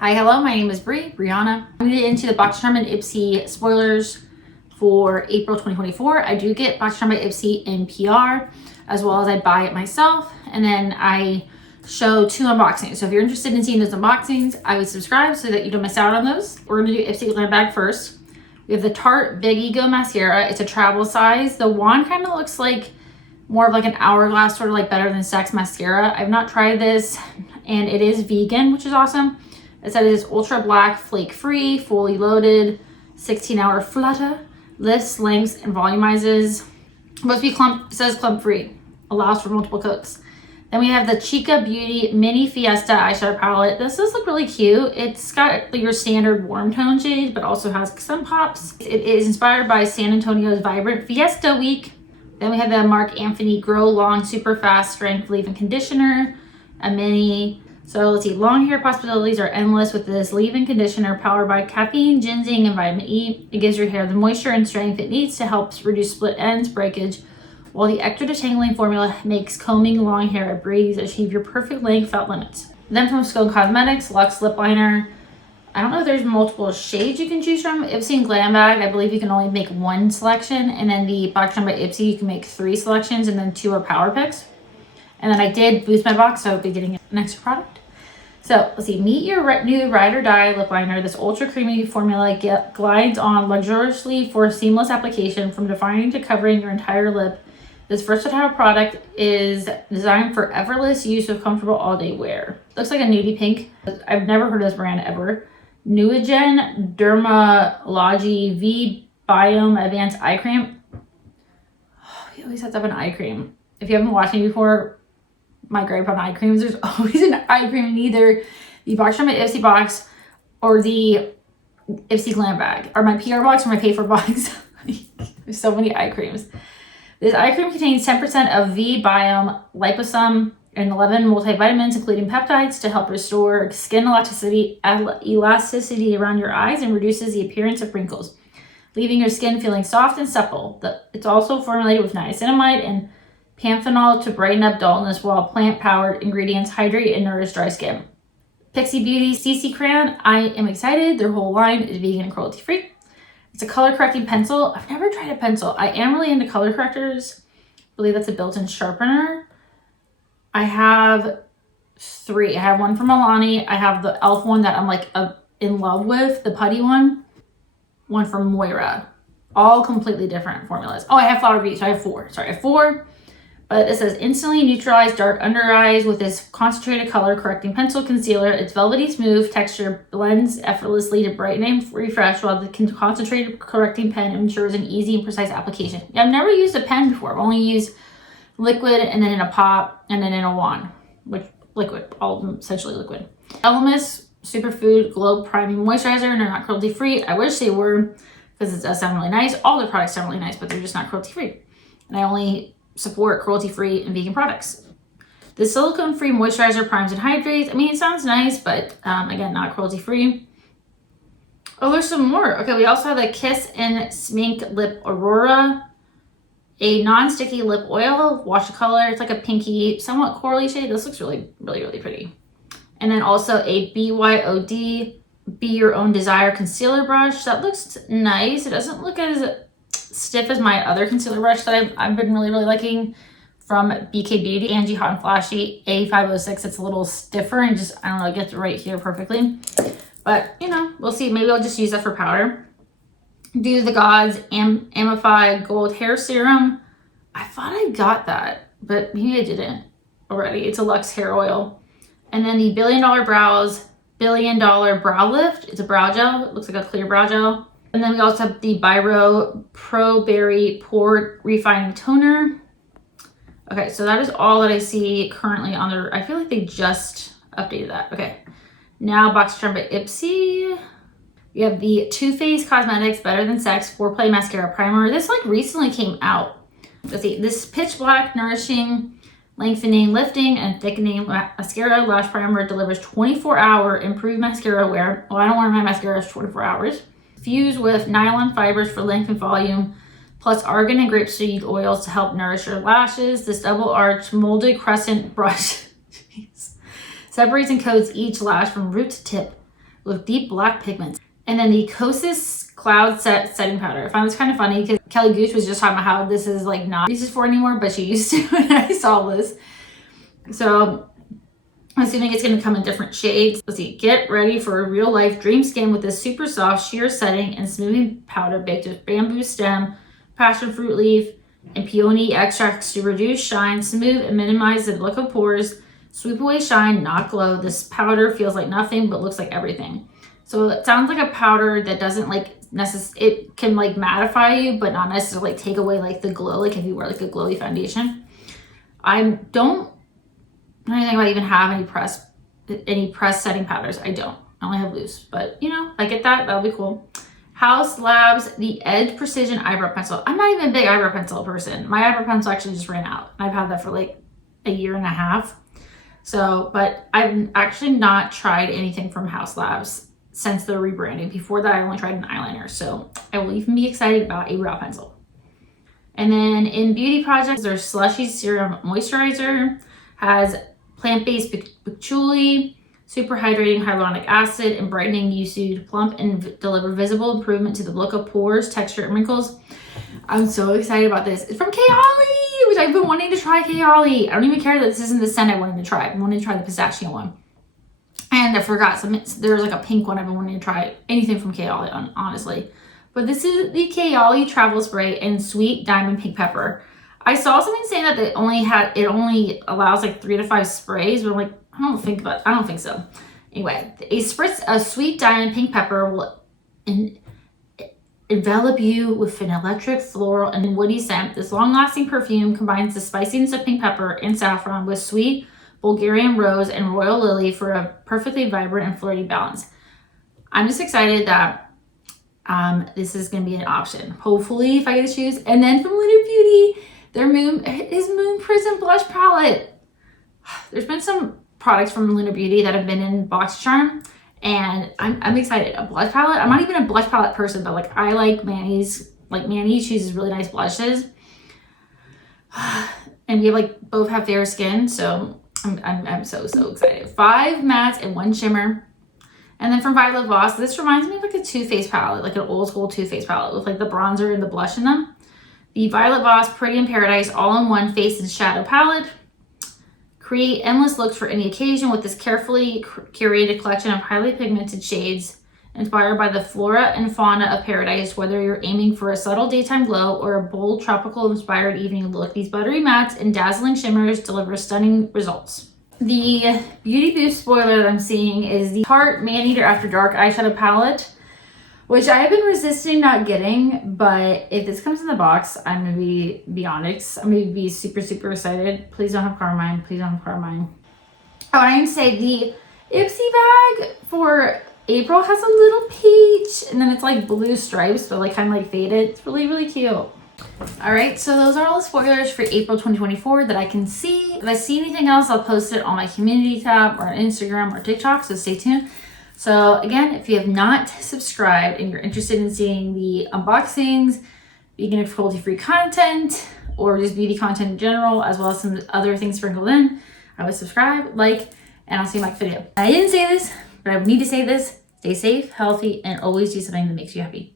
Hi, hello, my name is Brianna. I'm going to get into the Boxycharm and Ipsy spoilers for April 2024. I do get Boxycharm by Ipsy in PR, as well as I buy it myself, and then I show 2 unboxings. So if you're interested in seeing those unboxings, I would subscribe so that you don't miss out on those. We're going to do Ipsy Glam bag first. We have the Tarte Big Ego mascara. It's a travel size. The wand kind of looks like more of like an hourglass, sort of like Better Than Sex mascara. I've not tried this, and it is vegan, which is awesome. It said it is ultra black, flake free, fully loaded, 16-hour flutter, lifts, lengths, and volumizes. Supposed to be clump, it says clump free, allows for multiple coats. Then we have the Chica Beauty Mini Fiesta eyeshadow palette. This does look really cute. It's got your standard warm tone shades, but also has some pops. It is inspired by San Antonio's vibrant Fiesta week. Then we have the Marc Anthony Grow Long Super Fast Strength Leave-In Conditioner, a mini. So let's see, long hair possibilities are endless with this leave-in conditioner powered by caffeine, ginseng, and vitamin E. It gives your hair the moisture and strength it needs to help reduce split ends, breakage, while the extra detangling formula makes combing long hair a breeze. Achieve your perfect length without limits. Then from Scone Cosmetics Lux lip liner. I don't know if there's multiple shades you can choose from. Ipsy and Glam bag, I believe you can only make 1 selection, and then the Boxycharm by Ipsy, you can make 3 selections, and then 2 are power picks. And then I did boost my box, so I'll be getting an extra product. So let's see, meet your new ride or die lip liner. This ultra creamy formula glides on luxuriously for seamless application from defining to covering your entire lip. This versatile product is designed for effortless use of comfortable all-day wear. Looks like a nudie pink. I've never heard of this brand ever. Nuogen Dermalogy V Biome Advanced Eye Cream. Oh, we always have to have an eye cream. If you haven't watched me before, my gripe on eye creams, there's always an eye cream in either the Boxycharm by Ipsy box or the Ipsy Glam bag, or my PR box or my pay for box. There's so many eye creams. This eye cream contains 10% of V Biome liposome and 11 multivitamins, including peptides, to help restore skin elasticity around your eyes and reduces the appearance of wrinkles, leaving your skin feeling soft and supple. It's also formulated with niacinamide and panthenol to brighten up dullness, while plant-powered ingredients hydrate and nourish dry skin. Pixie Beauty CC Crayon. I am excited. Their whole line is vegan and cruelty-free. It's a color correcting pencil. I've never tried a pencil. I am really into color correctors. I believe that's a built-in sharpener. I have 3. I have one from Milani. I have the e.l.f. one that I'm like in love with, the putty one. One from Moira. All completely different formulas. Oh, I have Flower Beauty, so I have 4. Sorry, I have 4. But it says instantly neutralize dark under eyes with this concentrated color correcting pencil concealer. Its velvety smooth texture blends effortlessly to brighten and refresh, while the concentrated correcting pen ensures an easy and precise application. Yeah, I've never used a pen before. I've only used liquid and then in a pop and then in a wand, which liquid, all of them essentially liquid. Elemis Superfood Glow Priming Moisturizer, and they're not cruelty free. I wish they were, because it does sound really nice. All the products sound really nice, but they're just not cruelty free. And I only support cruelty-free and vegan products. The silicone-free moisturizer primes and hydrates. I mean, it sounds nice, but again, not cruelty-free. Oh, there's some more. Okay, we also have the Kiss and Smink Lip Aurora, a non-sticky lip oil, watercolor. It's like a pinky, somewhat corally shade. This looks really, really, really pretty. And then also a BYOD Be Your Own Desire concealer brush. That looks nice. It doesn't look as stiff as my other concealer brush that I've been really, really liking from BK Beauty, Angie Hot and Flashy A506. It's a little stiffer and just, I don't know, it gets right here perfectly. But, you know, we'll see. Maybe I'll just use that for powder. Do the Gods Amplify Gold Hair Serum. I thought I got that, but maybe I didn't already. It's a Luxe hair oil. And then the Billion Dollar Brow Lift. It's a brow gel. It looks like a clear brow gel. And then we also have the Biro Pro Berry Pore Refining Toner. Okay, so that is all that I see currently on their, I feel like they just updated that. Okay, now Boxycharm by Ipsy. We have the Too Faced Cosmetics Better Than Sex Foreplay Mascara Primer. This like recently came out. Let's see, this pitch black, nourishing, lengthening, lifting, and thickening mascara lash primer delivers 24-hour improved mascara wear. Well, I don't wear my mascaras 24 hours. Fused with nylon fibers for length and volume, plus argan and grapeseed oils to help nourish your lashes. This double arch molded crescent brush separates and coats each lash from root to tip, with deep black pigments. And then the Kosas Cloud Setting Powder. I found this kind of funny because Kelly Gooch was just talking about how this is like not uses for anymore, but she used to when I saw this. So I'm assuming it's going to come in different shades. Let's see. Get ready for a real life dream skin with this super soft sheer setting and smoothing powder baked with bamboo stem, passion fruit leaf, and peony extracts to reduce shine, smooth, and minimize the look of pores. Sweep away shine, not glow. This powder feels like nothing but looks like everything. So it sounds like a powder that doesn't like it can like mattify you, but not necessarily like take away like the glow, like if you wear like a glowy foundation. I don't know anything about even have any pressed setting powders. I don't. I only have loose, but you know, if I get that, that'll be cool. Haus Labs The Edge Precision Eyebrow Pencil. I'm not even a big eyebrow pencil person. My eyebrow pencil actually just ran out. I've had that for like a year and a half. So, but I've actually not tried anything from Haus Labs since the rebranding. Before that, I only tried an eyeliner. So I will even be excited about a brow pencil. And then in beauty projects, there's Slushy Serum Moisturizer. Has plant-based patchouli, super hydrating hyaluronic acid, and brightening UC to plump and deliver visible improvement to the look of pores, texture, and wrinkles. I'm so excited about this. It's from Kayali, which I've been wanting to try Kayali. I don't even care that this isn't the scent I wanted to try. I wanted to try the pistachio one. And I forgot, there's like a pink one I've been wanting to try. Anything from Kayali, honestly. But this is the Kayali Travel Spray in Sweet Diamond Pink Pepper. I saw something saying that it only allows like 3 to 5 sprays, but I'm like, I don't think so. Anyway, a spritz of Sweet Diamond Pink Pepper will envelop you with an electric, floral, and woody scent. This long-lasting perfume combines the spiciness of pink pepper and saffron with sweet Bulgarian rose and royal lily for a perfectly vibrant and flirty balance. I'm just excited that this is going to be an option. Hopefully, if I get to choose. And then from Lunar Beauty, their Moon Prism Blush Palette. There's been some products from Lunar Beauty that have been in Boxycharm, and I'm excited. A blush palette. I'm not even a blush palette person, but like I like Manny's. Like Manny chooses really nice blushes, and we both have fair skin, so I'm so excited. 5 mattes and 1 shimmer. And then from Violet Voss, this reminds me of like a Too Faced palette, like an old school Too Faced palette with like the bronzer and the blush in them. The Violet Voss Pretty in Paradise all-in-one face and shadow palette. Create endless looks for any occasion with this carefully curated collection of highly pigmented shades inspired by the flora and fauna of paradise. Whether you're aiming for a subtle daytime glow or a bold tropical inspired evening look, these buttery mattes and dazzling shimmers deliver stunning results. The Beauty Boost spoiler that I'm seeing is the Tarte Man-Eater After Dark eyeshadow palette, which I have been resisting not getting, but if this comes in the box, I'm going to be honest. I'm going to be super excited. Please don't have carmine. Please don't have carmine. Oh, and I can say the Ipsy bag for April has a little peach, and then it's like blue stripes, but like kind of like faded. It's really cute. All right, so those are all the spoilers for April 2024 that I can see. If I see anything else, I'll post it on my community tab or on Instagram or TikTok, so stay tuned. So again, if you have not subscribed and you're interested in seeing the unboxings, vegan and cruelty-free content, or just beauty content in general, as well as some other things sprinkled in, I would subscribe, like, and I'll see you in my next video. I didn't say this, but I need to say this. Stay safe, healthy, and always do something that makes you happy.